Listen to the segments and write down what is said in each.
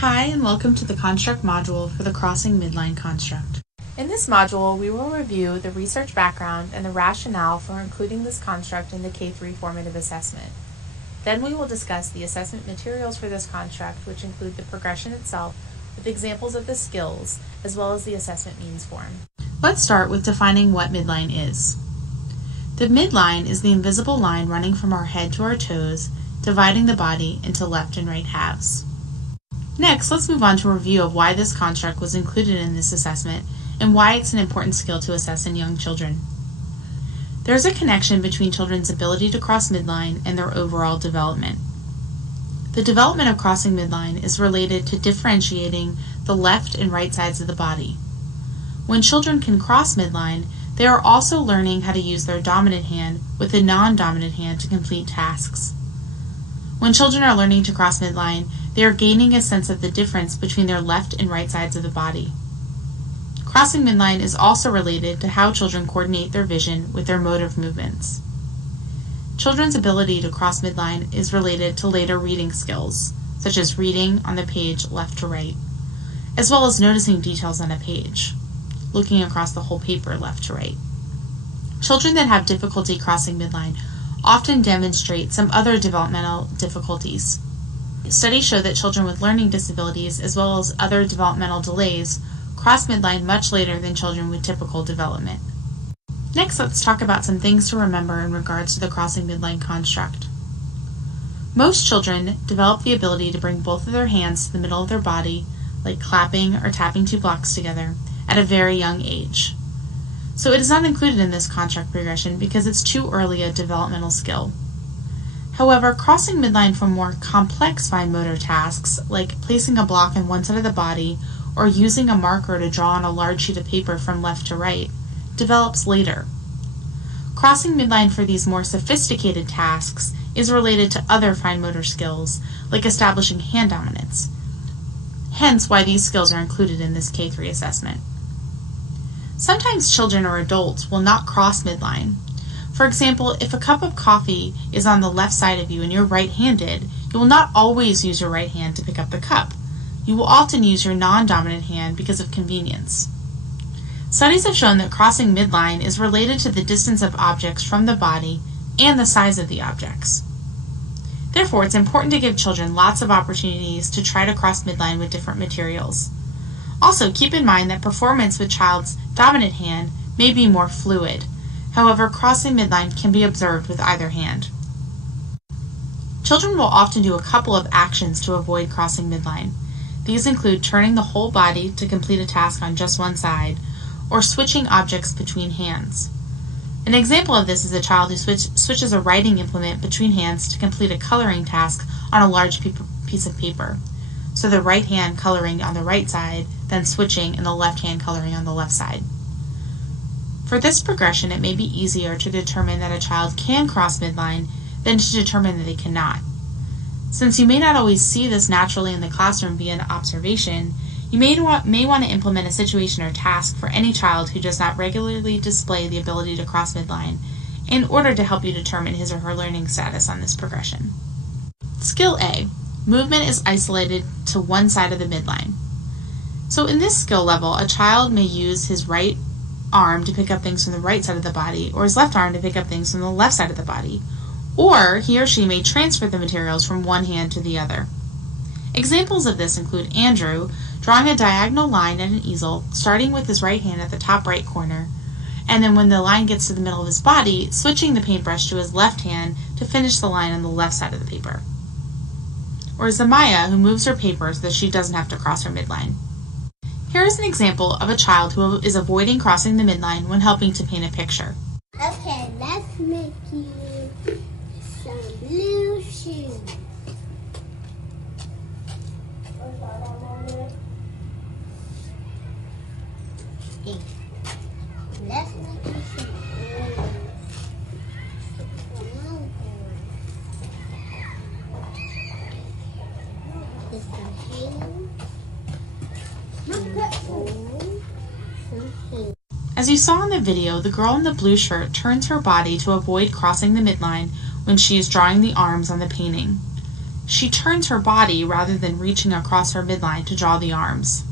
Hi, and welcome to the construct module for the Crossing Midline construct. In this module, we will review the research background and the rationale for including this construct in the K-3 formative assessment. Then we will discuss the assessment materials for this construct, which include the progression itself with examples of the skills, as well as the assessment means form. Let's start with defining what midline is. The midline is the invisible line running from our head to our toes, dividing the body into left and right halves. Next, let's move on to a review of why this construct was included in this assessment and why it's an important skill to assess in young children. There is a connection between children's ability to cross midline and their overall development. The development of crossing midline is related to differentiating the left and right sides of the body. When children can cross midline, they are also learning how to use their dominant hand with the non-dominant hand to complete tasks. When children are learning to cross midline, they are gaining a sense of the difference between their left and right sides of the body. Crossing midline is also related to how children coordinate their vision with their motor movements. Children's ability to cross midline is related to later reading skills, such as reading on the page left to right, as well as noticing details on a page, looking across the whole paper left to right. Children that have difficulty crossing midline often demonstrate some other developmental difficulties. Studies show that children with learning disabilities, as well as other developmental delays, cross midline much later than children with typical development. Next, let's talk about some things to remember in regards to the crossing midline construct. Most children develop the ability to bring both of their hands to the middle of their body, like clapping or tapping two blocks together, at a very young age. So it is not included in this construct progression because it's too early a developmental skill. However, crossing midline for more complex fine motor tasks, like placing a block on one side of the body or using a marker to draw on a large sheet of paper from left to right, develops later. Crossing midline for these more sophisticated tasks is related to other fine motor skills, like establishing hand dominance. Hence why these skills are included in this K-3 assessment. Sometimes children or adults will not cross midline. For example, if a cup of coffee is on the left side of you and you're right-handed, you will not always use your right hand to pick up the cup. You will often use your non-dominant hand because of convenience. Studies have shown that crossing midline is related to the distance of objects from the body and the size of the objects. Therefore, it's important to give children lots of opportunities to try to cross midline with different materials. Also, keep in mind that performance with child's dominant hand may be more fluid. However, crossing midline can be observed with either hand. Children will often do a couple of actions to avoid crossing midline. These include turning the whole body to complete a task on just one side, or switching objects between hands. An example of this is a child who switches a writing implement between hands to complete a coloring task on a large piece of paper. So the right hand coloring on the right side, then switching, and the left hand coloring on the left side. For this progression, it may be easier to determine that a child can cross midline than to determine that they cannot. Since you may not always see this naturally in the classroom via an observation, you may want to implement a situation or task for any child who does not regularly display the ability to cross midline in order to help you determine his or her learning status on this progression. Skill A. Movement is isolated to one side of the midline. So in this skill level, a child may use his right arm to pick up things from the right side of the body, or his left arm to pick up things from the left side of the body, or he or she may transfer the materials from one hand to the other. Examples of this include Andrew drawing a diagonal line at an easel, starting with his right hand at the top right corner, and then when the line gets to the middle of his body, switching the paintbrush to his left hand to finish the line on the left side of the paper. Or Zamaya, who moves her paper so that she doesn't have to cross her midline. Here is an example of a child who is avoiding crossing the midline when helping to paint a picture. Okay, let's make you some blue shoes. Let's make you some As you saw in the video, the girl in the blue shirt turns her body to avoid crossing the midline when she is drawing the arms on the painting. she turns her body rather than reaching across her midline to draw the arms.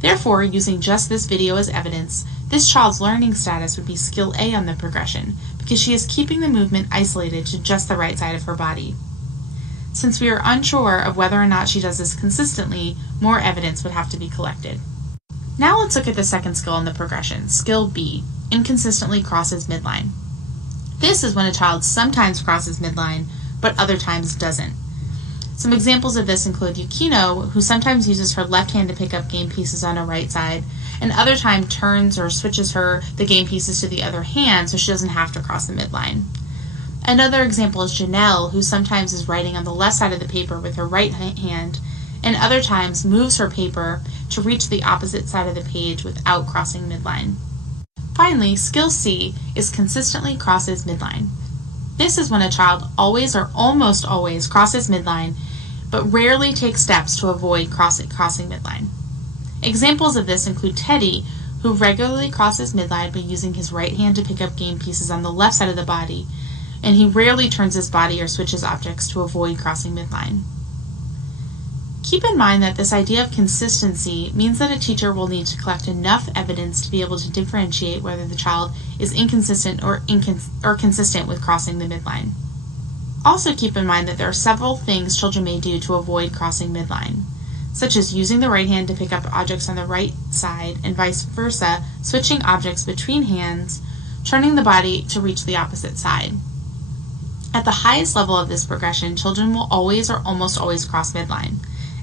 Therefore, using just this video as evidence, this child's learning status would be skill A on the progression, because she is keeping the movement isolated to just the right side of her body. Since we are unsure of whether or not she does this consistently, more evidence would have to be collected. Now let's look at the second skill in the progression, skill B, inconsistently crosses midline. This is when a child sometimes crosses midline, but other times doesn't. Some examples of this include Yukino, who sometimes uses her left hand to pick up game pieces on her right side, and other time turns or switches the game pieces to the other hand so she doesn't have to cross the midline. Another example is Janelle, who sometimes is writing on the left side of the paper with her right hand, and other times moves her paper to reach the opposite side of the page without crossing midline. Finally, skill C is consistently crosses midline. This is when a child always or almost always crosses midline, but rarely takes steps to avoid crossing midline. Examples of this include Teddy, who regularly crosses midline by using his right hand to pick up game pieces on the left side of the body, and he rarely turns his body or switches objects to avoid crossing midline. Keep in mind that this idea of consistency means that a teacher will need to collect enough evidence to be able to differentiate whether the child is inconsistent or consistent with crossing the midline. Also keep in mind that there are several things children may do to avoid crossing midline, such as using the right hand to pick up objects on the right side and vice versa, switching objects between hands, turning the body to reach the opposite side. At the highest level of this progression, children will always or almost always cross midline.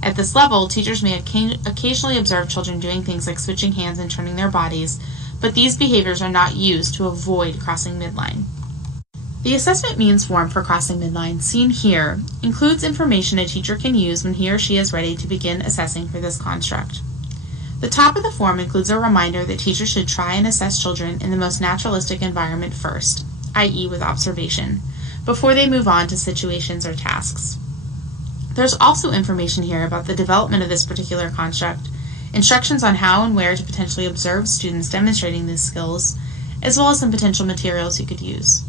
At this level, teachers may occasionally observe children doing things like switching hands and turning their bodies, but these behaviors are not used to avoid crossing midline. The assessment means form for crossing midline, seen here, includes information a teacher can use when he or she is ready to begin assessing for this construct. The top of the form includes a reminder that teachers should try and assess children in the most naturalistic environment first, i.e. with observation, before they move on to situations or tasks. There's also information here about the development of this particular construct, instructions on how and where to potentially observe students demonstrating these skills, as well as some potential materials you could use.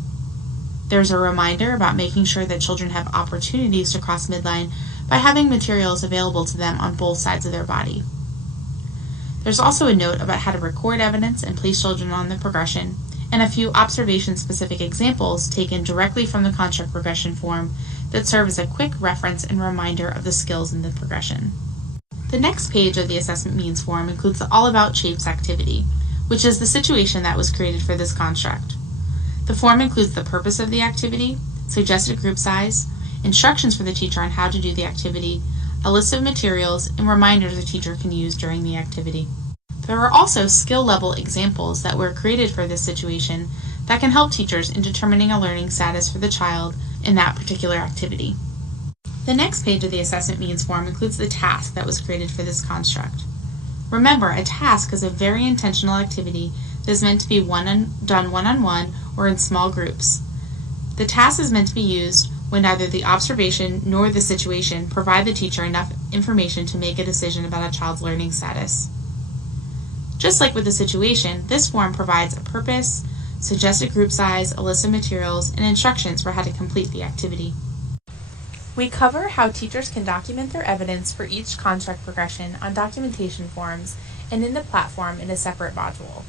There's a reminder about making sure that children have opportunities to cross midline by having materials available to them on both sides of their body. There's also a note about how to record evidence and place children on the progression, and a few observation-specific examples taken directly from the construct progression form that serve as a quick reference and reminder of the skills in the progression. The next page of the assessment means form includes the All About Shapes activity, which is the situation that was created for this construct. The form includes the purpose of the activity, suggested group size, instructions for the teacher on how to do the activity, a list of materials, and reminders the teacher can use during the activity. There are also skill level examples that were created for this situation that can help teachers in determining a learning status for the child in that particular activity. The next page of the assessment means form includes the task that was created for this construct. Remember, a task is a very intentional activity that is meant to be done one-on-one or in small groups. The task is meant to be used when neither the observation nor the situation provide the teacher enough information to make a decision about a child's learning status. Just like with the situation, this form provides a purpose, suggested group size, a list of materials, and instructions for how to complete the activity. We cover how teachers can document their evidence for each construct progression on documentation forms and in the platform in a separate module.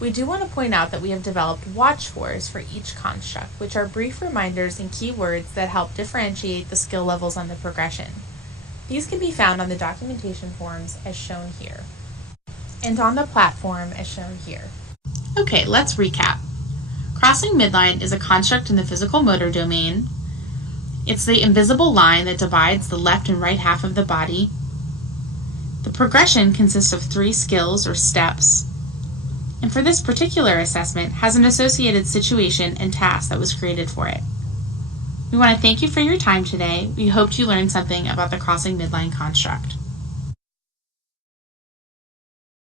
We do want to point out that we have developed watch fors for each construct, which are brief reminders and keywords that help differentiate the skill levels on the progression. These can be found on the documentation forms as shown here, and on the platform as shown here. Okay, let's recap. Crossing midline is a construct in the physical motor domain. It's the invisible line that divides the left and right half of the body. The progression consists of 3 skills or steps, and for this particular assessment has an associated situation and task that was created for it. We want to thank you for your time today. We hoped you learned something about the Crossing Midline construct.